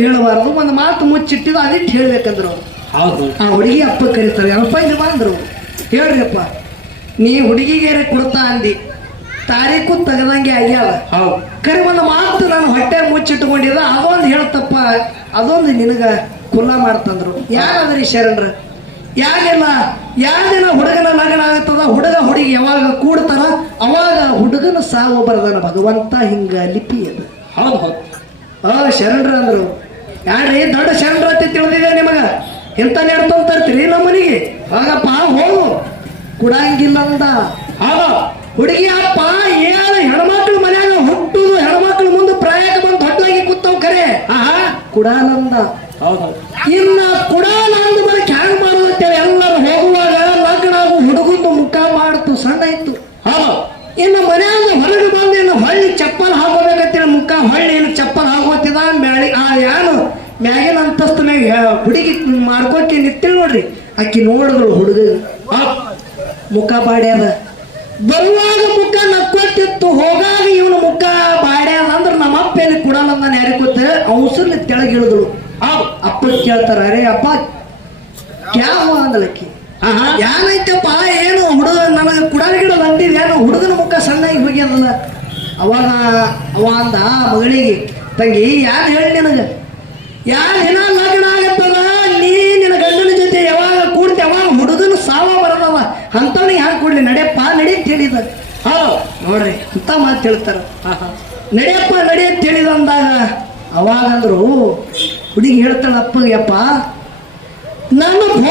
ಹೇಳಬಾರ್ದು ಒಂದು ಮಾತು ಮುಚ್ಚಿಟ್ಟಿದ ಅದಿಟ್ಟು ಹೇಳ್ಬೇಕಂದ್ರು ಅವ್ರು. ಹೌದು. ಆ ಹುಡುಗಿ ಅಪ್ಪ ಕರೀತಾರೆ ಅಪ್ಪ ಇಲ್ಲಿ ಬಂದ್ರು. ಹೇಳ್ರಿಪ್ಪ ನೀ ಹುಡುಗಿಗೆ ಕೊಡ್ತಾ ಅಂದಿ. ತಾರೀಕು ತೆಗದಂಗೆ ಆಗ್ಯಾವ. ಹೌದು. ಕರೆ ಒಂದು ಮಾತು ನಾನು ಹೊಟ್ಟೆ ಮುಚ್ಚಿಟ್ಕೊಂಡಿದ್ದ ಅದೊಂದು ಹೇಳ್ತಪ್ಪ ಅದೊಂದು ನಿನಗ ಕುಲ್ಲ ಮಾಡ್ತಂದ್ರು. ಯಾರಾದ್ರಿ ಶರಣರ? ಯಾರಿಲ್ಲ ಯಾರಿನ ಹುಡುಗನ ಲಗ್ನ ಆಗತ್ತದ ಹುಡುಗ ಹುಡುಗಿ ಯಾವಾಗ ಕೂಡ್ತಾರ ಅವಾಗ ಹುಡುಗನ ಸಾವು ಬರದನ ಭಗವಂತ ಹಿಂಗ ಲಿಪಿ ಅದು. ಹೌದು ಹೌದು. ಆ ಶರಣರ ಅಂದ್ರು. ಯಾರ್ರಿ ದೊಡ್ಡ ಶರಣರ ಅಂತ ತಿಳಿದಿದೆ ನಿಮಗ? ಎಂತ ನೆಡ್ತಂತ ತರ್ತೀರಿ ನಮ್ಮ ಮನೆಗೆ ಆಗಪ್ಪ ಹೋಗು ಕುಡಂಗಿಲ್ಲ ಅಂದ ಹೌದು ಹುಡುಗಿ ಅಪ್ಪ ಏನು ಹೆಣ್ಮಕ್ಳು ಮನ್ಯಾಗ ಹುಟ್ಟುದು ಹೆಣ್ಮಕ್ಳು ಮುಂದೆ ಪ್ರಾಯಕ್ಕ ಬಂದು ದೊಡ್ಡದಾಗಿ ಕೂತವ್ ಕರೆ. ಆಹಾ ಕುಡಾನಂದ. ಹೌದು. ಇನ್ನ ಕುಡಾನಂದ ಬರಕ್ ಹ್ಯಾಂಗ್ ಮಾಡೋದಂತೇಳಿ ಎಲ್ಲರೂ ಹೋಗುವಾಗ ಲಗ್ನ ಹುಡುಗಂದು ಮುಖ ಮಾಡ್ತು ಸಣ್ಣ ಇತ್ತು. ಹೌದು. ಇನ್ನು ಮನೆಯಿಂದ ಹೊರಗೆ ಬಂದು ಇನ್ನು ಹೊಳ್ಳಿ ಚಪ್ಪಲ್ ಹಾಕೋಬೇಕಂತೇಳಿ ಮುಖ ಹೊಳ್ಳಿ ಏನು ಚಪ್ಪಲ್ ಹಾಕೋತಿದ, ಮ್ಯಾಳಿ ಆ ಯಾರು ಮ್ಯಾಗಿನ ಅಂತಸ್ತು ಮ್ಯಾಗ ಹುಡುಗಿ ಮಾಡ್ಕೋತಿ ನಿಂತಿಲ್ ನೋಡ್ರಿ. ಅಕ್ಕಿ ನೋಡಿದ್ರು ಹುಡುಗ. ಮುಖ ಬಾಡ್ಯಾದ ಬರುವಾಗ ಮುಖ ನಕ್ಕೋತಿತ್ತು, ಹೋಗಾಗ ಇವನು ಮುಖ ಬಾಡ್ಯಾದ ಅಂದ್ರೆ ನಮ್ಮ ಅಪ್ಪ ಏನು ಕೊಡಲ್ಲ ನಾನು ಯಾರಿಗೆ ಗೊತ್ತ? ತೆಳಗಿಳಿದ್ರು ಹೌದು ಅಪ್ಪ ಕೇಳ್ತಾರ, ಅರೇ ಅಪ್ಪ, ಕ್ಯಾವ ಅಂದ್ಲಕ್ಕಿ? ಏನೈತಪ್ಪ ಏನು ಹುಡುಗ ನನಗೆ ಕುಡಾಲ ಗಿಡ ಏನು ಹುಡುಗನ ಮುಖ ಸಣ್ಣಾಗಿ ಹೋಗ್ಯದಲ್ಲ. ಅವಾಗ ಅವ ಅಂದ ಮಗಳಿಗೆ, ತಂಗಿ, ಯಾರು ಹೇಳಿ ನಿನಗೆ? ಯಾರು ದಿನ ಲಗ್ನ ಆಗತ್ತದ ನೀ ನಿನ್ನ ಗಂಡನ ಜೊತೆ ಯಾವಾಗ ಕೂಡ್ತಿ, ಅವಾಗ ಹುಡುಗನ ಸಾವ ಬರದವ ಅಂಥವ್ನಿಗೆ ಯಾರು ಕೊಡ್ಲಿ? ನಡೆಯಪ್ಪ, ನಡಿ ಅಂತ ಹೇಳಿದ. ಹೌದು ನೋಡ್ರಿ ಅಂತ ಮಾತು ಹೇಳ್ತಾರ. ನಡೆಯಪ್ಪ, ನಡಿ ಅಂತ ಹೇಳಿದ ಅಂದಾಗ, ಅವಾಗಂದ್ರು, ಹುಡುಗಿ ಹೇಳ್ತಾಳಪ್ಪಗೆಯಪ್ಪ ನನ್ನ ಯಪ್ಪ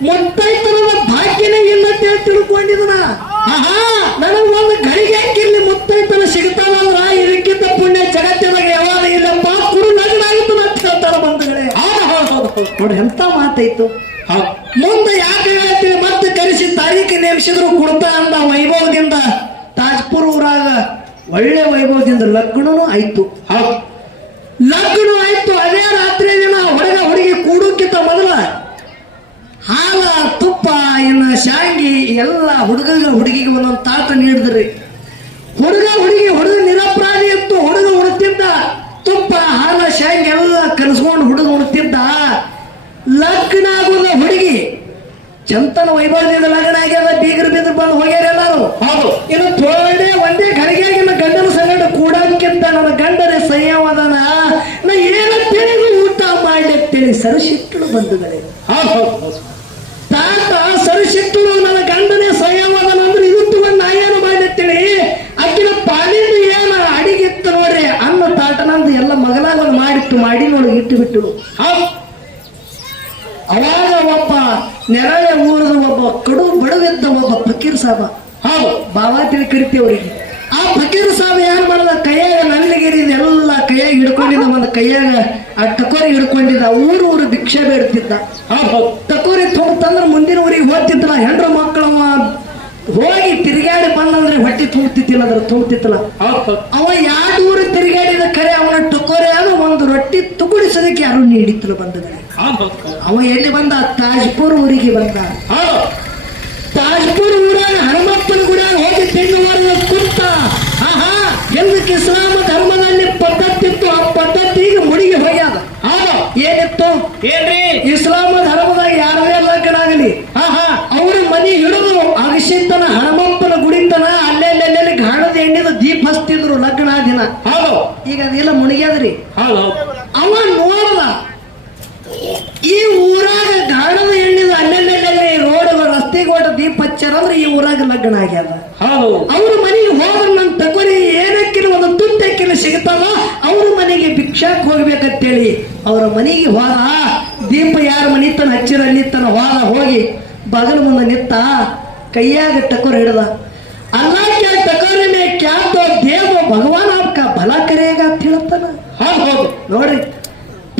ಭೋಗದಾಗ ಭಾಗ್ಯನೇ ಇಲ್ಲ ಅಂತ ಹೇಳಿ ತಿಳ್ಕೊಂಡಿದನ. ನನಗೆ ಒಂದು ಗಳಿಗೆ ಹಾಕಿರ್ಲಿ ಮುತ್ತೈತನ ಸಿಗ್ತಾನಂದ್ರ ಇದಕ್ಕಿಂತ ಪುಣ್ಯ ಜಗತ್ತಿನಾಗ ಯಾವಾಗ ಇಲ್ಲಪ್ಪ? ಕುರು ಲಗ್ನ ಆಗಿತ್ತು ಅಂತ ಹೇಳ್ತಾರ ಬಂಧುಗಳೇ. ನೋಡ್ರಿ ಎಂತ ಮಾತೈತು? ಹೌದು. ಮುಂದೆ ಯಾಕೆ ಹೇಳ್ತೀವಿ ಮತ್ತೆ ಕರೆಸಿ ತಾರೀಕು ನೇಮಿಸಿದ್ರು ಕೊಡ್ತಾ ಅಂದ ವೈಭವದಿಂದ ತಾಜ್ಪುರ್ ಊರಾಗ ಒಳ್ಳೆ ವೈಭವದಿಂದ ಲಗ್ನನೂ ಆಯ್ತು. ಹಾ ಲಗ್ನ ಆಯ್ತು ಅದೇ ರಾತ್ರಿ ದಿನ ಹುಡುಗ ಹುಡುಗಿ ಕೂಡೋಕ್ಕಿಂತ ಮೊದಲ ಹಾಲ ತುಪ್ಪ ಇನ್ನ ಶಾಂಗಿ ಎಲ್ಲ ಹುಡುಗ ಹುಡುಗಿಗೆ ಒಂದೊಂದು ತಾಟ ನೀಡಿದ್ರಿ. ಹುಡುಗ ಹುಡುಗಿ ಹುಡುಗ ನಿರಪರಾಧಿ ಇತ್ತು ಹುಡುಗ ಹುಡುತ್ತಿದ್ದ ತುಪ್ಪ ಹಾಲ ಶಾಂಗ್ ಎಲ್ಲ ಕಲಿಸ್ಕೊಂಡು ಹುಡುಗ ಹುಡುತ್ತಿದ್ದ ಲಗ್ನ ಆಗೋದ ಹುಡುಗಿ. ಚಂತನ ವೈಭವದಿಂದ ಲಗ್ನ ಆಗ್ಯದ ಬೀಗರು ಬಿದ್ದು ಬಂದು ಹೋಗ್ಯಾರ ಎಲ್ಲಾರು. ಹೌದು. ಇನ್ನು ತೋಳೆ ಒಂದೇ ಘಳಿಗೆಯಾಗಿನ ಗಂಡನ ಸಂಗಡ ಕೂಡಕ್ಕಿಂತ ನನ್ನ ಗಂಡನ ಸಂಯಮದನ. ನಾ ಏನ ತಿಳಿದು ಊಟ ಮಾಡಿ ಸರಸಿಟ್ಟಳು ಬಂಧುಗಳೇ ಹೌದು ಹೌದು. ಸರಸಿಟ್ಟಳು ನನ್ನ ಗಂಡನೇ ಸಂಯಮದನ ಅಂದ್ರೆ ಇವತ್ತು ಒಂದು ನಾ ಏನು ಮಾಡ್ಲಿತ್ತೇಳಿ ಅಕ್ಕಿನ ಪಾಲಿನ ಏನ ಅಡಿಗಿತ್ತು ನೋಡ್ರಿ, ಅನ್ನ ತಾಟನಂದು ಎಲ್ಲ ಮಗಲಾಗ ಒಂದು ಮಾಡಿತ್ತು ನೋಡಿ ಇಟ್ಟು ಬಿಟ್ಟಳು. ಹೌದು. ಅವಾಗ ಒಬ್ಬ ನೆರೆಯ ಊರದ ಒಬ್ಬ ಕಡು ಬಡವಿದ್ದ ಒಬ್ಬ ಫಕೀರ್ ಸಾಬ. ಹೌದು. ಬಾಬಾ ತಿಳಿ ಕರಿತೀವಿ ಅವರಿಗೆ. ಆ ಫಕೀರ್ ಸಾಬ್ ಏನ್ ಮಾಡದ? ಕೈಯಾಗ ನಲ್ಲಿಗಿರಿ ಎಲ್ಲ ಕೈಯಾಗ ಹಿಡ್ಕೊಂಡಿದ್ದ ಒಂದು ಕೈಯಾಗ ಆ ಟಕೋರಿ ಹಿಡ್ಕೊಂಡಿದ್ದ. ಊರು ಊರು ಭಿಕ್ಷೆ ಬೇಡ್ತಿದ್ದ. ಆ ಟಕೋರಿ ತುಂಬ್ತಂದ್ರ ಮುಂದಿನ ಊರಿಗೆ ಹೋಗ್ತಿತ್ತಲ್ಲ ಹೆಂಡ್ರ ಮಕ್ಕಳವ ಹೋಗಿ ತಿರುಗಾಡಿ ಬಂದಂದ್ರೆ ಹೊಟ್ಟೆ ತುಂಬುತ್ತಿತ್ತಿಲ್ಲ ಅದ್ರ ಹೌದು ಅವ ಯಾರು ಊರು ತಿರುಗಾಡಿದ ಕರೆ ಅವನ ಟಕೋರಿ ಆದ ಒಂದು ರೊಟ್ಟಿ ತುಗುಡಿಸೋದಕ್ಕೆ ಯಾರು ನೀಡಿತ್ತಲ್ಲ ಬಂದದ ಅವ ಎಲ್ಲಿ ಬಂದ? ತಾಜ್ಪುರ್ ಊರಿಗೆ ಬಂದ. ತಾಜ್ಪುರ್ ಊರಾಗ ಹನುಮಪ್ಪನ ತಿನ್ನುವರೆಗೆ ಕುಂತ ಆಹಾ ಎಂದಕ್ಕೆ ಇಸ್ಲಾಮ ಧರ್ಮದಲ್ಲಿ ಪದ್ಧತಿತ್ತು? ಆ ಪದ್ಧತಿ ಈಗ ಮುಡಿಗೆ ಹೋಗ್ಯಾದ. ಹೌದು. ಏನಿತ್ತು? ಏನ್ರಿ? ಇಸ್ಲಾಮ ಧರ್ಮದಾಗ ಯಾರದೇ ಲಗ್ನ ಆಗಲಿ ಆಹಾ. ಅವ್ರ ಮನಿ ಹಿಡಿದು ಅಗಸಿತನ ಹನುಮಪ್ಪನ ಗುಡಿತನ ಅಲ್ಲೆಲ್ಲೆಲ್ಲಿ ಗಾಣದ ಎಣ್ಣಿದ ದೀಪ ಹಚ್ತಿದ್ರು ಲಗ್ನ ದಿನ. ಹೌದು. ಈಗ ಅದೆಲ್ಲ ಮುಣಿಗ್ಯಾದ್ರಿ? ಹೌದು. ಅವ ನೋಡದ ಈ ಊರಾಗ ಗಾಣದ ಎಣ್ಣಿದ ಅಲ್ಲೆಲ್ಲೆಲ್ಲಿ ರೋಡ್ ರಸ್ತೆಗೆ ಓಟ ದೀಪ ಹಚ್ಚಾರ ಅಂದ್ರೆ ಈ ಊರಾಗ ಲಗ್ನ ಆಗ್ಯಾದ. ಅವ್ರ ಮನೆಗೆ ಹೋದ ನನ್ನ ತಗೊರಿ ಏನಕ್ಕಿನ ಒಂದು ತುಟ್ಟಕ್ಕಿನ ಸಿಗುತ್ತಲ್ಲ ಅವ್ರ ಮನೆಗೆ ಭಿಕ್ಷಾಕ್ ಹೋಗ್ಬೇಕಂತೇಳಿ ಅವರ ಮನೆಗೆ ಹೋದ. ದೀಪ ಯಾರ ಮನೆ ತನ್ನ ಹಚ್ಚಿರ ನಿತ್ತನ ಹೋದ. ಹೋಗಿ ಬಗಲ ಮುಂದೆ ನಿತ್ತ ಕೈಯಾಗ ಟಕೋರ್ ಹಿಡ್ದ. ಅಲ್ಲ ಟಕೋರನೆ ಕ್ಯಾತೋ ದೇವ ಭಗವಾನ್ ಅವಕ್ಕ ಬಲ ಕರೆಯಾಗ ಅಂತ ಹೇಳ್ತಾನ ಹೌದು ನೋಡ್ರಿ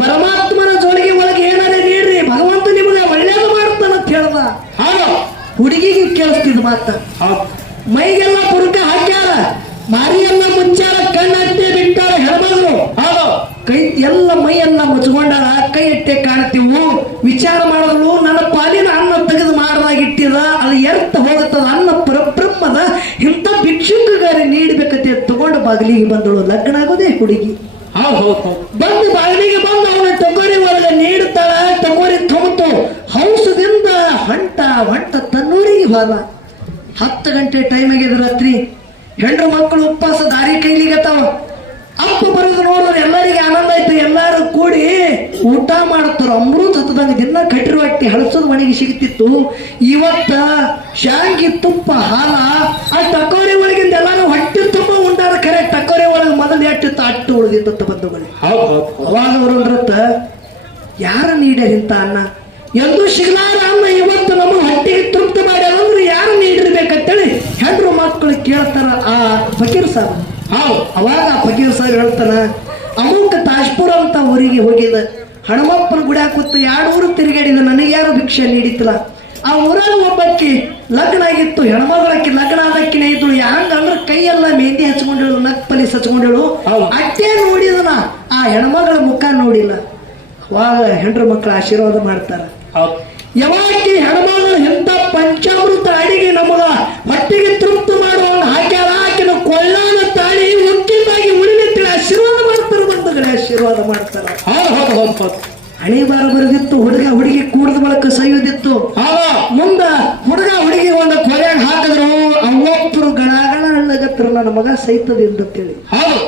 ಪರಮಾತ್ಮನ ಜೋಳಿಗೆ ಒಳಗೆ ಏನಾರ ನೀಡ್ರಿ ಭಗವಂತ ನಿಮಗೆ ಒಳ್ಳೇದು ಮಾಡ್ತಾನ ಅಂತ ಹೇಳ್ದ. ಹೌದು. ಹುಡುಗಿಗೆ ಕೇಳಿಸ್ತಿದ್ ಮಾತ. ಹೌದು. ಮೈಗೆಲ್ಲ ಕುರುಕ ಹಾಕ್ಯಾರ. ಮಾರಿಯನ್ನ ಮುಚ್ಚಾರ ಕಣ್ಣಟ್ಟೆ ಬಿಟ್ಟಾರ ಹೆಣ್ಮಗಳು. ಹೌದು. ಕೈ ಎಲ್ಲ ಮೈಯನ್ನ ಮುಚ್ಕೊಂಡಾರ ಕೈ ಇಟ್ಟೆ ಕಾಣ್ತೀವು. ವಿಚಾರ ಮಾಡಿದ್ರು ನನ್ನ ಪಾಲಿನ ಅನ್ನ ತೆಗೆದು ಮಾಡದಾಗಿಟ್ಟಿದ ಅದು ಎರ್ತ ಹೋಗುತ್ತದ ಅನ್ನ ಪರಬ್ರಹ್ಮದ ಇಂಥ ಭಿಕ್ಷುಕಗಾರಿ ನೀಡಬೇಕಂತೆ ತಗೊಂಡು ಬಾಗಿಲಿಗೆ ಬಂದಳು. ಲಗ್ನ ಆಗೋದೇ ಹುಡುಗಿ. ಬಂದು ಬಾಗಿಲಿಗೆ ಬಂದು ಅವನ ತಗೋರಿ ಒಳಗೆ ನೀಡ್ತಾಳ ತಗೋರಿ ತುಂಬಿತು ಹೌಸದಿಂದ ಹೊಂಟ ಹೊಂಟ ತನ್ನೂರಿಗೆ ಹೋದ. ಹತ್ತು ಗಂಟೆ ಟೈಮ್ ಆಗಿದೆ ರಾತ್ರಿ ಹೆಣ್ಣು ಮಕ್ಕಳು ಉಪವಾಸ ದಾರಿ ಕೈಲಿಗತ್ತಾವ ಅಪ್ಪ ಬರೋದು ನೋಡಿದ್ರೆ ಎಲ್ಲರಿಗೆ ಆನಂದ ಆಯ್ತು. ಎಲ್ಲಾರು ಕೂಡಿ ಊಟ ಮಾಡ್ತಾರ ಅಮೃತ ಹತ್ತದಂಗ ದಿನ ಕಟ್ಟಿರುವ ಅಟ್ಟಿ ಹಳಸದ ಮನೆಗೆ ಸಿಗ್ತಿತ್ತು. ಇವತ್ತ ಶಾಂಗಿ ತುಪ್ಪ ಹಾಲ ಆ ಟಕೋರೆ ಒಳಗಿಂದ ಎಲ್ಲಾರು ಹೊಟ್ಟೆ ತುಂಬ ಉಂಡಾರ ಕರೆ ಟಕೋರಿ ಒಳಗೆ ಮೊದಲು ಎಟ್ಟಿತ್ತು ಅಟ್ಟು ಉಳಿದಿತ್ತ ಬಂಧುಗಳು. ಅವಾಗ ಅವರು ಅಂದ್ರತ್ತ ಯಾರ ನೀಡ್ಯಾರ ಇಂತ ಅನ್ನ? ಎಂದು ಸಿಗಲಾರ ಅನ್ನ ಇವತ್ತು ನಮ್ಮ ಹೊಟ್ಟೆಗೆ ತೃಪ್ತಿ ಮಾಡ್ಯಾರ ನೀಡಿರ್ಬೇಕಂತೇಳಿ ಹೆಂಡ್ರು ಮಾತುಗಳು ಕೇಳ್ತಾರ ಆ ಫಕೀರ್ ಸಾಬ್. ಹೌದು ಅವಾಗ ಆ ಫಕೀರ್ ಸಾಬ್ ಹೇಳ್ತಾನ ಅಮುಕ್ ತಾಜ್ಪುರ ಅಂತ ಊರಿಗೆ ಹೋಗಿದ ಹಣಮಪ್ಪನ ಗುಡಿ ಕೂತು ಎರಡು ಊರು ತಿರುಗಾಡಿದ ನನಗೆ ಯಾರು ಭಿಕ್ಷೆ ನೀಡಿತ್ತಲ್ಲ? ಆ ಊರಲ್ಲಿ ಒಬ್ಬಕ್ಕಿ ಲಗ್ನ ಆಗಿತ್ತು ಹೆಣ್ಮಗಳಕ್ಕಿ ಲಗ್ನ ಆದಕ್ಕಿನ ಇದ್ಳು ಹಂಗ ಅಂದ್ರೆ ಕೈಯೆಲ್ಲ ಮೆಹಂದಿ ಹಚ್ಕೊಂಡಳು ನಕ್ ಪಲೀಸ್ ಹಚ್ಕೊಂಡಳು. ಅಟ್ಟೆ ನೋಡಿದನ ಆ ಹೆಣ್ಮಗಳ ಮುಖ ನೋಡಿಲ್ಲ. ಅವಾಗ ಹೆಂಡ್ರ ಮಕ್ಕಳ ಆಶೀರ್ವಾದ ಮಾಡ್ತಾರ. ಯಾವಾಗ ಹೆಣ್ಮಗಳು ಎಂತ ಪಂಚಾಮೃತ ಅಡಿಗೆ ನಮಗ ಹೊಟ್ಟಿಗೆ ತೃಪ್ತಿ ಮಾಡುವ ಹಾಕ್ಯಾರ ಹಾಕಿನ ಕೊಳ್ಳಾನ ತಾಳಿ ಉಕ್ಕಿಂದಾಗಿ ಉಳಿಲಿತ್ತಿಲ್ಲ ಆಶೀರ್ವಾದ ಮಾಡ್ತಾರ ಬಂಧುಗಳೇ ಆಶೀರ್ವಾದ ಮಾಡ್ತಾರ. ಹಣೆ ಬಾರ ಬರೆದಿತ್ತು ಹುಡುಗ ಹುಡುಗಿ ಕೂಡದ ಬಳಕ ಸೈಯೋದಿತ್ತು. ಮುಂದ ಹುಡುಗ ಹುಡುಗಿ ಒಂದು ಕೊಲೆಯಾಗ ಹಾಕಿದ್ರು ಅವೊಬ್ಬರು ಗಣಗಳ ಅಳ್ಳಗತ್ರು ನನ್ನ ಮಗ ಸೈತದೆ ಅಂತೇಳಿ ಹೌದು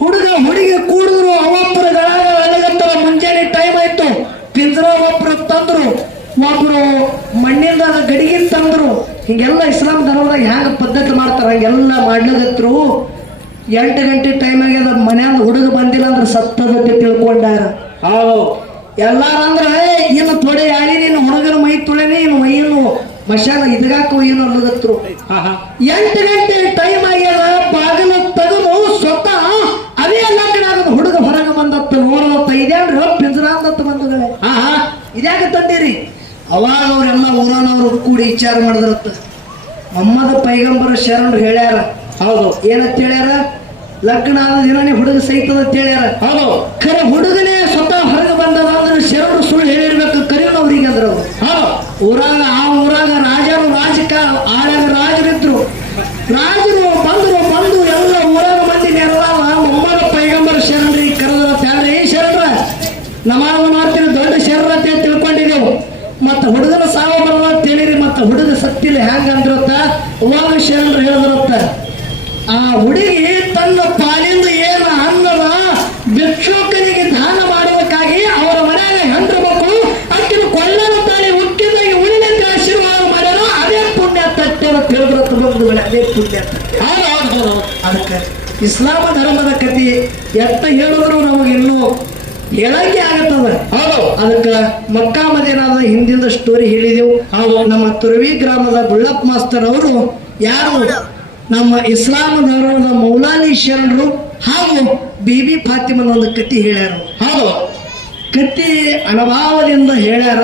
ಹುಡುಗ ಹುಡುಗಿ ಕೂಡಿದ್ರು ಅವೊಬ್ಬರು ಗಳಗ ಅಳ್ಳಗತ್ತರ ಮುಂಜಾನೆ ಟೈಮ್ ಆಯ್ತು ಪಿಂಜರ ಒಬ್ರು ತಂದ್ರು ಒಬ್ರು ಮಣ್ಣಿಂದ ಗಡಿಗೆ ತಂದ್ರು ಹಿಂಗೆಲ್ಲ ಇಸ್ಲಾಂ ಧರ್ಮದಾಗ ಹ್ಯಾಂಗ ಪದ್ಧತಿ ಮಾಡ್ತಾರ ಹಂಗೆಲ್ಲ ಮಾಡ್ಲಗತ್ರು ಎಂಟು ಗಂಟೆ ಟೈಮ್ ಆಗ್ಯದ ಮನ್ಯಾಗ ಹುಡುಗ ಬಂದಿಲ್ಲ ಅಂದ್ರೆ ಸತ್ತದಂತೆ ತಿಳ್ಕೊಂಡಾರ. ಎಲ್ಲಾರಂದ್ರೆ ಇನ್ನು ತೊಡೆ ಯಾಳಿ ನೀನು ಹುಡುಗನ ಮೈ ತೊಳೆನಿ ಇನ್ನು ಮೈಯನ್ನು ಮಶಾನ ಇದ್ಗಾಕ ಏನು ಅನ್ನೋದತ್ರು ಎಂಟು ಗಂಟೆ ಟೈಮ್ ಆಗ್ಯದ ಬಾಗಿಲ ತೆಗೆದು ಸ್ವತಃ ಅದೇ ಎಲ್ಲ ಕಡೆ ಹುಡುಗ ಹೊರಗೆ ಬಂದತ್ತು ನೋಡದತ್ತ ಇದ್ಯಾನ್ರಿ ಪಿಂಜರಾಂದತ್ತ ಬಂದಗಳೇ ಹಾ ಹಾ. ಇದ್ಯಾಕ ತಂದಿರಿ? ಅವಾಗ ಅವರೆಲ್ಲ ಊರನವರು ಕೂಡಿ ವಿಚಾರ ಮಾಡಿದ್ರತ್ತ. ಅಮ್ಮದ ಪೈಗಂಬರ ಶರಣರು ಹೇಳ್ಯಾರ ಹೌದು. ಏನಂತ ಹೇಳ್ಯಾರ? ಲಗ್ನ ಆದ ದಿನನೇ ಹುಡುಗ ಸಹಿತ ಅಂತ ಹೇಳ್ಯಾರ. ಹೌದು. ಖರೆ ಹುಡುಗನೇ ಸ್ವತಃ ಹೊರಗೆ ಬಂದದ ಅಂದ್ರೆ ಶರಣರು ಸುಳ್ಳು ಹೇಳಿರ್ಬೇಕು ಕರೀನು ಅವ್ರಿಗೆ ಅದರ ಅವ್ರು. ಹೌದು. ಊರಾಗ ಆ ಊರಾಗ ರಾಜರು ರಾಜಕ ಆಳಾಗ ರಾಜರಿದ್ರು ರಾಜರು ಬಂದರು ಬಂದು ಎಲ್ಲ ಊರಾಗ ಮಂದಿ ನೆರವಾದ ಮೊಮ್ಮದ ಪೈಗಂಬರ ಶರಣರಿ ಕರೆದ್ರ ಹೇಳ್ರಿ ಶರಣರ ನಮಾವ ಮಾಡ್ತೀರಿ ದೊಡ್ಡ ಶರಣ ಅಂತ ತಿಳ್ಕೊಂಡಿದ್ದೆವು. ಮತ್ತ ಹುಡುಗನ ಸಾವ ಬರಲ್ಲ ಅಂತ ಹೇಳಿರಿ ಮತ್ತ ಹುಡುಗ ಸತ್ತಿಲ್ಲ ಹ್ಯಾಂಗ ಅಂದ್ರತ್ತ? ಅವಾಗ ಶರಣರು ಹೇಳಿದ್ರತ್ತ. ಆ ಹುಡುಗಿ ತನ್ನ ಪಾಲಿಂದ ಏನು ಅನ್ನದ ಭಿಕ್ಷುಕನಿಗೆ ದಾನ ಮಾಡುವುದಕ್ಕಾಗಿ ಅವರ ಮನೆಯ ಹೆಂಡ್ರ ಮಕ್ಕಳು ಅಕ್ಕಿನ ಕೊಳ್ಳನ ತಾಳಿ ಹುಟ್ಟಿದಾಗಿ ಉಳಿದಂತೆ ಆಶೀರ್ವಾದ ಮಾಡ್ಯಾರ ಅದೇ ಪುಣ್ಯ ತಟ್ಟೆವ ತಿಳಿದ್ರತ್ತ ಬಂಧುಗಳೇ ಅದೇ ಪುಣ್ಯ ತಟ್ಟೆ. ಅದಕ್ಕೆ ಇಸ್ಲಾಮ ಧರ್ಮದ ಕತಿ ಎತ್ತ ಹೇಳಿದ್ರು ನಮಗೆ ಇನ್ನೂ ಹೇಳಕ್ಕೆ ಆಗತ್ತದ. ಹೌದು. ಅದಕ್ಕೆ ಮಕ್ಕಾ ಮದೀನಾದ ಹಿಂದಿನ ಸ್ಟೋರಿ ಹೇಳಿದೆವು. ಹೌದು. ನಮ್ಮ ತುರವಿ ಗ್ರಾಮದ ಬುಳ್ಳಪ್ಪ ಮಾಸ್ತರ್ ಅವರು ಯಾರು? ನಮ್ಮ ಇಸ್ಲಾಂ ಧರ್ಮದ ಮೌಲಾನಿ ಶರಣರು ಹಾಗೂ ಬಿಬಿ ಫಾತಿಮನ ಒಂದು ಕತಿ ಹೇಳ್ಯಾರ. ಹೌದು. ಕತಿ ಅನುಭವದಿಂದ ಹೇಳ್ಯಾರ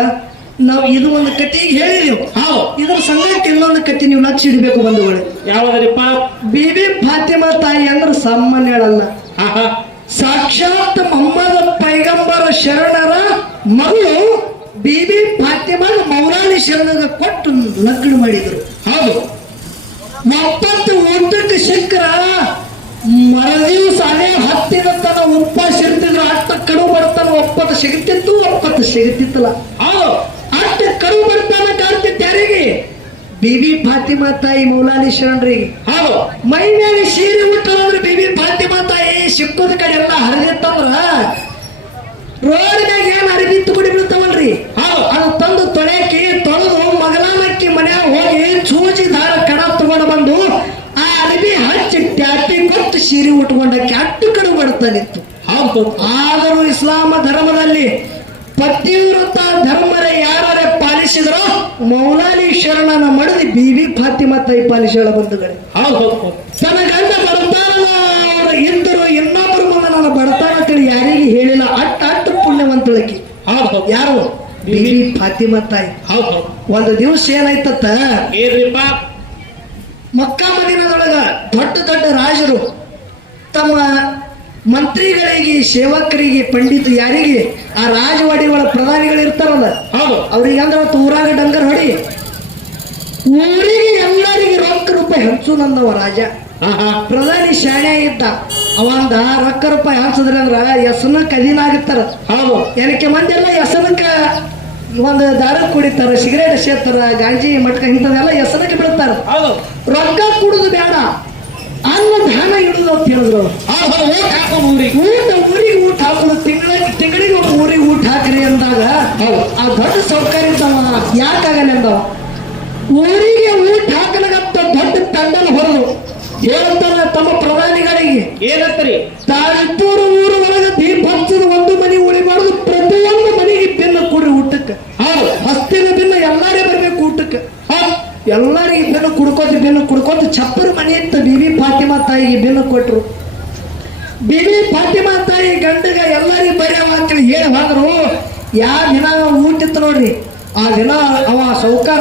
ನಾವು ಇದು ಒಂದು ಕತಿಗೆ ಹೇಳಿದೆವು ಹೌದು. ಇದ್ರ ಸಂಗತಿ ಇನ್ನೊಂದು ಕತೆ ನೀವು ಲಕ್ಷ ಇಡಬೇಕು ಬಂಧುಗಳು. ಯಾವ್ದರಿಪ್ಪ ಬಿಬಿ ಫಾತಿಮಾ ತಾಯಿ ಅಂದ್ರೆ ಸಾಮಾನ್ಯ ಹೇಳಲ್ಲ ಹಾ ಹಾ. ಸಾಕ್ಷಾತ್ ಮೊಹಮ್ಮದ ಪೈಗಂಬರ ಶರಣರ ಮಗಳು ಬಿಬಿ ಫಾತಿಮಾ ಮೌಲಾನಿ ಶರಣದ ಕೊಟ್ಟು ಲಗ್ನ ಮಾಡಿದರು. ಹೌದು. ಒಪ್ಪತ್ತು ಊಟಕ್ಕೆ ಶಂಕರ ಮರದಿವಸ ಸಾಲೆ ಹತ್ತಿನ ತನ ಉಪವಾಸ ಇರ್ತಿದ್ರು ಅಟ್ಟ ಕಡು ಬರ್ತಾನ ಒಪ್ಪತ್ತು ಸಿಗುತ್ತಿತ್ತು ಒಪ್ಪತ್ತು ಸಿಗುತ್ತಿತ್ತಲ್ಲ. ಹೌದು. ಅಟ್ಟ ಕಡು ಬರ್ತಾನ ಕಾಣ್ತಿತ್ತು ಯಾರಿಗೆ? ಬಿಬಿ ಫಾತಿಮಾ ತಾಯಿ ಮೌಲಾಲಿ ಶರಣರಿಗೆ. ಹೌದು. ಮೈ ಮೇಲೆ ಸೀರೆ ಉಟ್ಟಂದ್ರೆ ಬಿಬಿ ಫಾತಿಮಾ ತಾಯಿ ಸಿಕ್ಕದ ಕಡೆ ಎಲ್ಲ ಹರಿದಿತ್ತಂದ್ರ ರೋಡ್ನಾಗ ಏನ್ ಹರಿದಿತ್ತು ಕುಡಿ ಬೀಳ್ತಾವಲ್ರಿ ಹೌದು ಅದು ತಂದು ತೊಳೆಯಕ್ಕೆ ತೊಳೆದು ಮಗಲಾನಕ್ಕಿ ಮನ್ಯಾಗ ಹೋಗಿ ಚೂಜಿ ದಾರ ಕಡ ತಗೊಂಡು ಬಂದು ಆ ಅರಿಬಿ ಹಚ್ಚಿ ಟ್ಯಾಪಿ ಕೊಟ್ಟು ಉಟ್ಕೊಂಡಕ್ಕೆ ಅಟ್ಟು ಕಡು ಬಡ್ತಾನಿತ್ತು ಆದರೂ ಇಸ್ಲಾಮ ಧರ್ಮದಲ್ಲಿ ಪತಿವೃತ್ತ ಧರ್ಮರ ಯಾರೇ ಪಾಲಿಸಿದ್ರೋ ಮೌಲಾನಿ ಶರಣನ ಮಡದಿ ಬಿಬಿ ಫಾತಿಮಾ ತಾಯಿ ಪಾಲಿಸೋಳ ಬಂಧುಗಳೇ. ತನ್ನ ಗಂಡ ಬಡತಾನ ಅವರ ಇನ್ನೊಬ್ಬರು ಮುಂದೆ ನನ್ನ ಬಡತಾನ ಅಂತೇಳಿ ಯಾರಿಗೆ ಹೇಳಿಲ್ಲ. ಅಟ್ಟ ಅಟ್ಟ ಪುಣ್ಯವಂತಳಕಿ. ಯಾರು? ಬೀವಿ ಫಾತಿಮಾ ತಾಯಿ. ಒಂದು ದಿವಸ ಏನಾಯ್ತತ್ತ ಮಕ್ಕ ಮಕ್ಕಾ ಮದಿನದೊಳಗ ದೊಡ್ಡ ದೊಡ್ಡ ರಾಜರು ತಮ್ಮ ಮಂತ್ರಿಗಳಿಗೆ ಸೇವಕರಿಗೆ ಪಂಡಿತ ಯಾರಿಗೆ ಆ ರಾಜವಾಡಿ ಒಳ ಪ್ರಧಾನಿಗಳು ಇರ್ತಾರಲ್ಲ ಹೌದು. ಅವ್ರಿಗೆ ಅಂದ್ರೆ ಅವತ್ತು ಊರಾಗ ಡಂಗರ್ ಹೊಡಿ. ಊರಿಗೆ ಎಲ್ಲರಿಗೆ ರೊಕ್ಕ ರೂಪಾಯಿ ಹಂಚು ನಂದವ ರಾಜ. ಪ್ರಧಾನಿ ಶಾಣೆ ಇದ್ದ. ಅವಂದ ರೊಕ್ಕ ರೂಪಾಯಿ ಹಂಚಿದ್ರೆ ಅಂದ್ರ ಹೆಸನ ಕದಿನ ಆಗತ್ತಾರ ಹೌದು. ಏನಕ್ಕೆ ಮಂದಿ ಎಲ್ಲ ಹೆಸನಕ್ಕ ಒಂದು ದಾರ ಕುಡಿತಾರ ಸಿಗರೇಟ್ ಸೇರ್ತಾರ ಗಾಂಜಿ ಮಟ್ಕ ಇಂಥದೆಲ್ಲ ಹೆಸನಕ್ಕೆ ಬಿಡ್ತಾರ ಹೌದು. ರೊಕ್ಕ ಕೂಡುದು ಬೇಡ. ಅನ್ನ ಹೌದು ಹೌದು ಊಟ ಊರಿಗೆ ಊಟ ಊರಿಗೆ ಊಟ ಹಾಕೋದು. ತಿಂಗಳಿಗೆ ತಿಂಗಳಿಗೆ ಒಂದು ಊರಿಗೆ ಊಟ ಹಾಕ್ರಿ ಅಂದಾಗ ಆ ದೊಡ್ಡ ಸೌಕರ್ಯ ಇದ್ದಾವ ಯಾಕಾಗಲ್ಲ ಅಂದವ? ಊರಿಗೆ ಊಟ ಹಾಕಲಾಗತ್ತ ದೊಡ್ಡ ತಂಡನ ಹೊರದು. ಹೇಳ್ತಾರ ತಮ್ಮ ಪ್ರಧಾನಿಗಳಿಗೆ? ಏನಂತರಿ? ತಾಳಿಪ್ಪೂರು ಊರು ಒಳಗೆ ದೀಪ ಹಚ್ಚದ ಒಂದು ಮನೆ ಉಳಿಬಾರ್ದು ಪ್ರತಿಯೊಂದು ಮನೆಗೆ ಬಿನ್ನ ಕೊಡ್ರಿ ಊಟಕ್ಕೆ. ಹೌದು. ಹಸ್ತಿನ ಬೆನ್ನು ಎಲ್ಲಾರೇ ಬರ್ಬೇಕು ಊಟಕ್ಕೆ. ಎಲ್ಲರಿಗೆ ಬೆನ್ನು ಕುಡ್ಕೊತ ಬೆನ್ನು ಕುಡ್ಕೊತ ಚಪ್ಪರ ಮನೆ ಅಂತ ಬಿಬಿ ಫಾತಿಮಾ ತಾಯಿಗೆ ಬೆನ್ನು ಕೊಟ್ರು. ಬಿಬಿ ಫಾತಿಮಾ ತಾಯಿ ಗಂಡಗ ಎಲ್ಲರಿಗೆ ಬರ್ಯಾವ ಅಂತೇಳಿ ಹೇಳಿ ಹೋದ್ರು. ಯಾವ ದಿನ ಊಟಿತ್ತು ನೋಡ್ರಿ. ಆ ದಿನ ಅವ ಸೌಕಾರ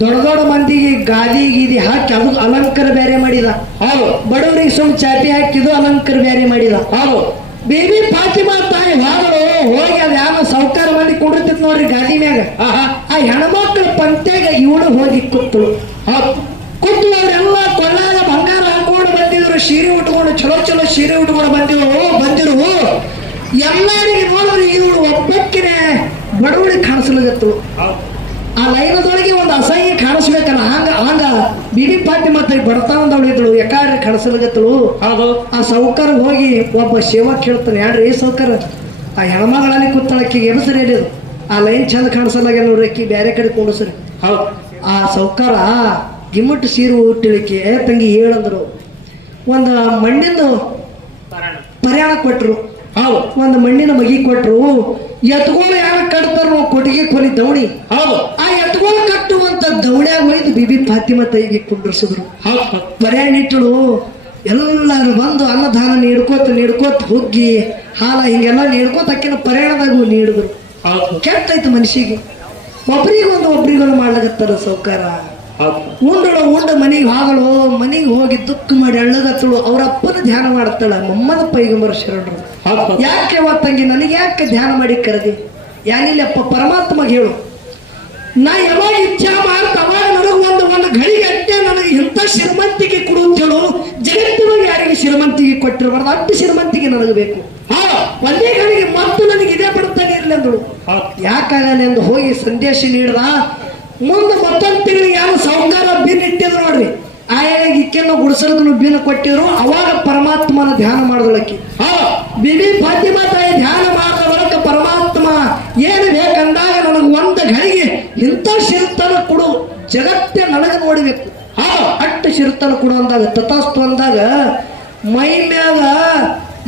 ದೊಡ್ಡ ದೊಡ್ಡ ಮಂದಿಗೆ ಗಾದಿ ಗೀದಿ ಹಾಕಿ ಅದು ಅಲಂಕಾರ ಬೇರೆ ಮಾಡಿದ. ಹೌದು. ಬಡವರಿಗೆ ಸುಮ್ ಚಾಪಿ ಹಾಕಿದ್ದು ಅಲಂಕಾರ ಬೇರೆ ಮಾಡಿದ. ಹೌದು. ಬೇಬಿ ಫಾತಿಮಾ ತಾಯಿ ಹೋದ್ರು. ಹೋಗಿ ಅದ ಯಾವ ಸೌಕಾರ ಮಾಡಿ ಕುಡಿರ್ತಿತ್ ನೋಡ್ರಿ ಗಾಡಿ ಮ್ಯಾಗ. ಆ ಹೆಣ್ಮಕ್ಳ ಪಂತ್ಯಾಗ ಇವಳು ಹೋಗಿ ಕೂತಳು ಆ ಕೂತು ಅವರೆಲ್ಲ ಕೊಳ್ಳಾಗ ಬಂಗಾರ ಹಾಕೊಂಡು ಬಂದಿದ್ರು ಸೀರೆ ಉಟ್ಕೊಂಡು ಚಲೋ ಚಲೋ ಸೀರೆ ಉಟ್ಕೊಂಡು ಬಂದಿರು ಬಂದಿರು. ಎಲ್ಲರಿಗೆ ನೋಡಿದ್ರೆ ಇವಳು ಒಬ್ಬಕ್ಕಿನೇ ಬಡವಳಿ ಕಾಣಿಸ್ಲಾಗತ್ತು. ಆ ಲೈನದೊಳಗೆ ಒಂದು ಅಸಹ್ಯ ಕಾಣಿಸ್ಬೇಕಲ್ಲ ಹಂಗ ಹಂಗ ಬಿಡಿ ಪಾಟಿ ಮತ್ತೆ ಬಡತನದವಳು ಇದ್ಳು ಯಾಕಾದ್ರೆ ಕಾಣಿಸ್ಲಾಗತ್ತಳು. ಹೌದು. ಆ ಸೌಕರ್ ಹೋಗಿ ಒಬ್ಬ ಸೇವಾ ಕೇಳ್ತಾನೆ ಯಾರ್ರಿ ಸೌಕರ್ ಆ ಹೆಣ್ಮಗಳಲ್ಲಿ ಏನು ಎಬಸರಿ ಹೇಳಿದ್ರು ಆ ಲೈನ್ ಚಂದ ಕಾಣಿಸಲಾಗ ನೋಡ್ರಿ ಅಕ್ಕಿ ಬೇರೆ ಕಡೆ ಕುಂಡಿಸ್ರಿ ಹೌದು. ಆ ಸೌಕಾರ ಗಿಮ್ಮಟ್ಟು ಸೀರು ಹುಟ್ಟಿಳಿಕೆ ತಂಗಿ ಹೇಳಂದ್ರು. ಒಂದು ಮಣ್ಣಿಂದು ಪರ್ಯಾಣ ಕೊಟ್ರು. ಹೌದು. ಒಂದು ಮಣ್ಣಿನ ಮಗಿ ಕೊಟ್ರು. ಎತ್ಕೊಂಡು ಯಾರ ಕಟ್ತಾರೋ ಕೊಟ್ಟಿಗೆ ಕೊಲಿ ದೌಣಿ. ಹೌದು. ಆ ಎತ್ಕೊಂಡು ಕಟ್ಟುವಂತ ದವಣ್ಯಾಗ ಒಯ್ದು ಬಿಬಿ ಫಾತಿಮಾ ತೈಗೆ ಕುಂಡ್ರಿಸಿದ್ರು. ಹೌದು. ಪರ್ಯಾಣ ಇಟ್ಟಳು ಎಲ್ಲರೂ ಬಂದು ಅನ್ನದಾನ ನೀಡ್ಕೋತ ನೀಡ್ಕೋತ ಹುಗ್ಗಿ ಹಾಲ ಹಿಂಗೆಲ್ಲ ನೀಡ್ಕೋತ ಅಕ್ಕಿನ ಪ್ರಯಾಣದಾಗೂ ನೀಡಿದ್ರು. ಹೌದು. ಕೆಟ್ಟೈತು ಮನುಷ್ಯಗೆ ಒಬ್ರಿಗೊಂದು ಒಬ್ರಿಗೊಂದು ಮಾಡ್ಲಾಗತ್ತಾರ ಸೌಕಾರ. ಉಂಡಳು ಉಂಡ ಮನೆಗೆ ಹಾಗಳು ಮನೆಗೆ ಹೋಗಿ ದುಃಖ ಮಾಡಿ ಅಳ್ಳಗತ್ತಳು ಅವ್ರ ಅಪ್ಪನ ಧ್ಯಾನ ಮಾಡ್ತಾಳ ಮೊಮ್ಮದ ಪೈಗಂಬರ ಶರಣರು. ಯಾಕೆ ತಂಗಿ ನನಗೆ ಯಾಕೆ ಧ್ಯಾನ ಮಾಡಿ ಕರೆದಿ? ಯಾನಿಲ್ಲಪ್ಪ ಪರಮಾತ್ಮಗೆ ಹೇಳು. ನಾ ಯಾವಾಗ ಇಚ್ಛಾ ಮಾಡ್ತ ಅವಾಗ ನನಗೆ ಇಂಥ ಶ್ರೀಮಂತಿಗೆ ಕೊಡು ಅಂತ ಹೇಳು. ಜಗತ್ತಿನಲ್ಲಿ ಯಾರಿಗೆ ಶ್ರೀಮಂತಿಗೆ ಕೊಟ್ಟಿರಬಾರ್ದು? ಅಷ್ಟು ಶ್ರೀಮಂತಿಗೆ ನನಗೆ ಬೇಕು. ಹಾ. ಒಂದೇ ಘಳಿಗೆ ಮತ್ತು ನನಗೆ ಇದೇ ಬರುತ್ತಾನೆ ಇರಲಿ ಅಂದಳು. ಎಂದು ಹೋಗಿ ಸಂದೇಶ ನೀಡದ? ಮುಂದೆ ಮತ್ತೊಂದು ತಿಂಗಳಿಗೆ ಯಾರು ಸಾಹುಕಾರ ಬಿನ್ ಇಟ್ಟಿದ್ರು ನೋಡ್ರಿ. ಆಯಾಗ ಇಕ್ಕೆಲ್ಲ ಗುಡಿಸಲದನ್ನು ಬಿನ್ ಕೊಟ್ಟಿದ್ರು. ಅವಾಗ ಪರಮಾತ್ಮನ ಧ್ಯಾನ ಮಾಡಿದಳಕ್ಕೆ ಬಿಬಿ ಫಾತಿಮಾ ತಾಯಿ ಧ್ಯಾನ ಮಾಡಿದ ಬಳಿಕ ಪರಮಾತ್ಮ ಏನು ಬೇಕಂದಾಗ ನನಗೆ ಒಂದು ಘಳಿಗೆ ಇಂಥ ಶಿರ್ತನ ಕೊಡು. ಜಗತ್ತೇ ನನಗೆ ನೋಡಬೇಕು. ಹಾ ಅಟ್ಟು ಶಿರ್ತನ ಕೊಡು ಅಂದಾಗ ತಥಾಸ್ತು ಅಂದಾಗ ಮೈ ಮ್ಯಾಗ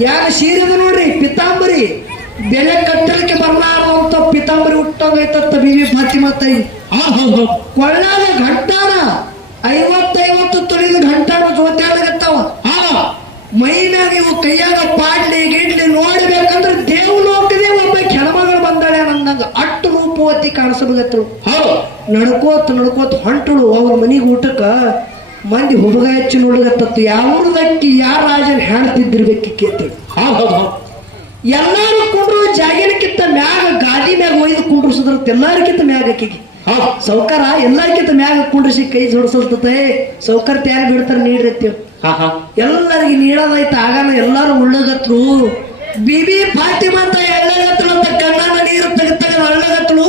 ಯಾರ ಸೀರೆದ ನೋಡ್ರಿ ಪಿತಾಂಬರಿ. ಬೆಲೆ ಕಟ್ಟಲಿಕ್ಕೆ ಬರಲಾರಂತ ಪಿತಾಂಬರಿ ಹುಟ್ಟಂಗೈತತ್ತ ಬಿಬಿ ಫಾತಿಮಾ ತಾಯಿ ಕೊಳ್ಳಾಗ ಘಂಟಾನ ಐವತ್ತೈವತ್ತು ತೊಳಿದ ಘಂಟಾನ ಜೋತ್ಯಾಳಗತ್ತಾವ ಹಾ ಮೈ ಮ್ಯಾಗ ಇವು ಕೈಯಾಗ ಪಾಡ್ಲಿ ಗಿಡ್ಲಿ ನೋಡ್ಬೇಕಂದ್ರೆ ಬಂದಾಳೆ ನಂದಂಗ ರೂಪವತಿ ಕಾಣಿಸಬಗತ್ತಳು ನಡ್ಕೋತ್ ನಡ್ಕೋತ ಹೊಂಟಳು. ಅವ್ರ ಮನೆಗೆ ಊಟಕ್ಕ ಮಂದಿ ಹುಡುಗ ಹೆಚ್ಚು ನೋಡ್ಗತ್ತತ್ತು ಯಾವ್ದಕ್ಕಿ ಯಾರ ರಾಜನ ಹೇಳ್ತಿದ್ದಿರ್ಬೇಕಿ ಕೇಳ್ತೇಳಿ ಹೌದು ಹೌದು ಹೌದು. ಎಲ್ಲಾರು ಕುಂಡ್ರು ಜಾಗಿನಕ್ಕಿಂತ ಮ್ಯಾಗ ಗಾದಿ ಮ್ಯಾಗ ಒಯ್ದು ಕುಂಡ್ರಿಸಿದ್ರ ಎಲ್ಲಾರಕ್ಕಿಂತ ಮ್ಯಾಗ ಆಕಿಗೆ. ಸೌಕಾರ ಎಲ್ಲಾರ್ಕಿಂತ ಮ್ಯಾಗ ಕುಂಡ್ರಿಸಿ ಕೈ ಜೋಡಿಸಲ್ತತೆ. ಸೌಕರ್ ತ್ಯಾಗ ಬಿಡ್ತಾರ ನೀಡ್ರಿ ಅಂತೇಳಿ ಹಾ ಹಾ. ಎಲ್ಲರಿಗೆ ನೀಡೋದಾಯ್ತು ಆಗಾನ ಎಲ್ಲಾರು ಉಳ್ಳಗತ್ರು ಬಿಬಿ ಫಾತಿಮಾ ಅಳ್ಳಗತ್ರು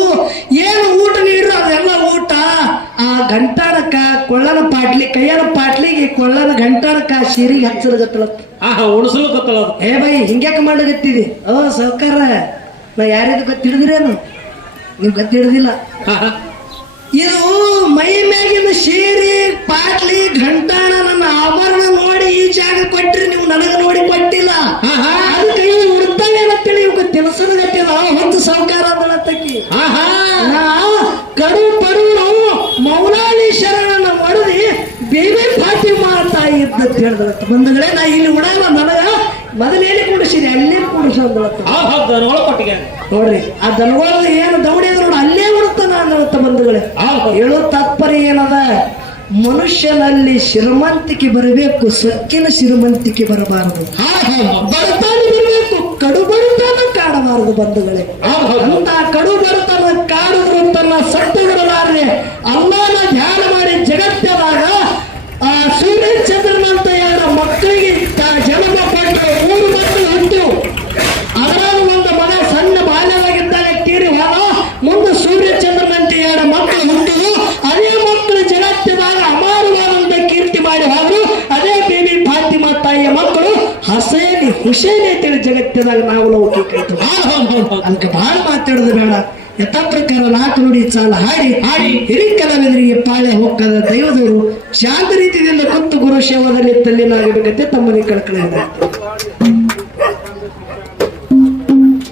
ಏನು ಊಟ ನೀಡ್ರು? ಅದೆಲ್ಲ ಊಟ. ಆ ಗಂಟಾರಕ ಕೊಳ್ಳನ ಪಾಟ್ಲಿ ಕೈಯನ ಪಾಟ್ಲಿಗೆ ಕೊಳ್ಳನ ಗಂಟಾರಕ ಶಿರಿಗೆ ಹಚ್ಚಲಗತ್ತಳ ಆಹಾ ಉಳಿಸಲು ಗೊತ್ತಲ್ಲ ಹೇ ಏ ಬೈ ಹಿಂಗ್ಯಾಕ ಮಾಡ್ಲಗತ್ತಿದಿ ಓ ಸೌಕರ ನಾ ಯಾರಿದ ಗೊತ್ತಿಡಿದ್ರೇನು? ನೀವು ಗೊತ್ತಿಡ್ದಿಲ್ಲ. ಇದು ಮೈ ಮ್ಯಾಗಿನ ಸೀರೆ ಪಾಟ್ಲಿ ಘಂಟಾಣ ನನ್ನ ಆಭರಣ ನೋಡಿ ಈ ಜಾಗ ಕೊಟ್ರಿ ನೀವು ನನಗೆ ನೋಡಿ ಕೊಟ್ಟಿಲ್ಲ. ಹಾ ಇವ್ಕ ತಿನ್ಸದ ಗಟ್ಟಿದ ಹೊತ್ತು ಸಾವುಕಾರ ಹಾ ನಾ ಕಡು ಪಡುವರು ಮೌಲಾಲಿ ಶರಣನ ಒಡದಿ ಬೇಬಿ ಫಾತಿಮಾ ತಾಯಿ ಇದ್ದಂತ ಹೇಳ್ದಳತ್ತ ಬಂದಗಳೇ ನಾ ಇಲ್ಲಿ ಉಡಲ್ಲ ನನಗ ಮೊದಲೇನೆ ಕುಡಿಸಿದೆ ಅಲ್ಲೇ ಕುಡಿಸಂದಳತ್ತ ಅಂದಳತ್ತ ದನಗಳ ನೋಡ್ರಿ ಆ ದನಗೋಳದ ಏನು ದೌಡಿ ನೋಡಿ ಅಲ್ಲೇ ಉಡ್ತಾನ ಅಂದಳತ್ತ ಬಂಧುಗಳೇ. ಹೇಳೋ ತಾತ್ಪರ್ಯ ಏನದ? ಮನುಷ್ಯನಲ್ಲಿ ಶ್ರೀಮಂತಿಕೆ ಬರಬೇಕು ಸಕ್ಕಿನ ಶ್ರೀಮಂತಿಕೆ ಬರಬಾರದು. ಬಡತನ ಬರಬೇಕು ಕಡು ಬಡತನ ಕಡು ಬಡತನ ಕಾಡಿದ್ರು ತನ್ನ ಸಟ್ಟು ವಿಷಯನೇ ತಿಳಿ ಜಗತ್ತಿನಾಗ ನಾವು ಲೌಕಿಕ ಐತು ಹೌದ್ ಹೌದ್ ಹೌದ್ ಹೌದ್. ಅದಕ್ಕೆ ಬಹಳ ಮಾತಾಡೋದು ಬೇಡ. ಯಥಾ ಪ್ರಕಾರ ನಾಲ್ಕು ನುಡಿ ಸಾಲ ಹಾಡಿ ಹಾಡಿ. ಹಿರಿಕಲಾವಿದರಿಗೆ ಪಾಳೆ ಹೋಗದ ದೈವದವರು ಶಾಂತ ರೀತಿಯಿಂದ ಕುಂತು ಗುರು ಸೇವದಲ್ಲಿ ತಲ್ಲಿನಾಗಬೇಕಂತೆ ತಮ್ಮಲ್ಲಿ ಕಳ್ಕೊಳ್ಳಿ